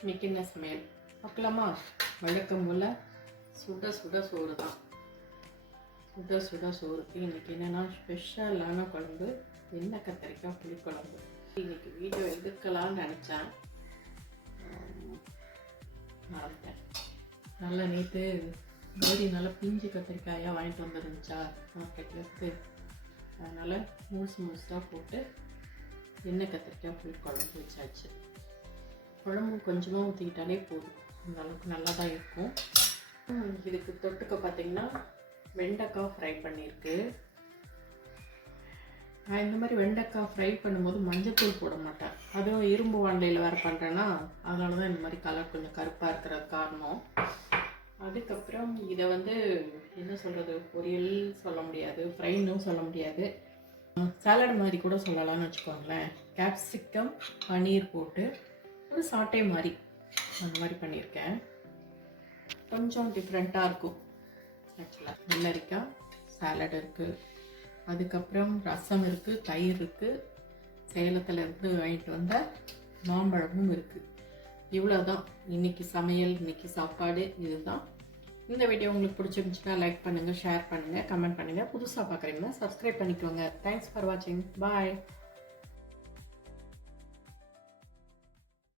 இன்னைக்கு என்ன சமையல் பார்க்கலாமா? வழக்கம் போல் சுட சுட சோறு தான். சுட சுட சோறு. இன்னைக்கு என்னென்னா ஸ்பெஷலான குழம்பு, எண்ணெய் கத்திரிக்காய் புளிக்குழம்பு. இன்னைக்கு வீடியோ எடுக்கலான்னு நினச்சேன், மறந்துட்டேன். நல்லா நேற்று கௌரி நல்லா பிஞ்சு கத்திரிக்காயாக வாங்கிட்டு வந்துருந்துச்சா மார்க்கெட்லேருந்து. அதனால் முழுசாக போட்டு எண்ணெய் கத்திரிக்காய் புளிக்குழம்பு வச்சாச்சு. குழம்பு கொஞ்சமாக ஊற்றிக்கிட்டாலே போதும், அந்த அளவுக்கு நல்லா தான் இருக்கும். இதுக்கு தொட்டுக்க பார்த்திங்கன்னா வெண்டைக்காய் ஃப்ரை பண்ணியிருக்கு. நான் இந்த மாதிரி வெண்டைக்காய் ஃப்ரை பண்ணும்போது மஞ்சத்தூள் போட மாட்டேன், அதுவும் இரும்பு வாண்டையில் வேறு பண்ணுறேன்னா அதனால தான் இந்த மாதிரி கலர் கொஞ்சம் கருப்பாக இருக்கிறது காரணம். அதுக்கப்புறம் இதை என்ன சொல்கிறது, பொரியல் சொல்ல முடியாது, ஃப்ரைன்னும் சொல்ல முடியாது, சாலட் மாதிரி கூட சொல்லலாம்னு வச்சுக்கோங்களேன். கேப்சிகம் பன்னீர் போட்டு ஒரு சாட்டை மாதிரி அந்த மாதிரி பண்ணியிருக்கேன். கொஞ்சம் டிஃப்ரெண்ட்டாக இருக்கும் ஆக்சுவலாக. வெள்ளரிக்காய் சாலட் இருக்குது, அதுக்கப்புறம் ரசம் இருக்குது, தயிர் இருக்குது, சேலத்தில் இருந்து வாங்கிட்டு வந்த மாம்பழமும் இருக்குது. இவ்வளோதான் இன்றைக்கி சமையல், இன்றைக்கி சாப்பாடு இதுதான். இந்த வீடியோ உங்களுக்கு பிடிச்சிருந்துச்சுன்னா லைக் பண்ணுங்கள், ஷேர் பண்ணுங்கள், கமெண்ட் பண்ணுங்கள். புதுசாக பார்க்குறீங்கன்னா சப்ஸ்கிரைப் பண்ணிக்கோங்க. தேங்க்ஸ் ஃபார் வாட்சிங். பாய்.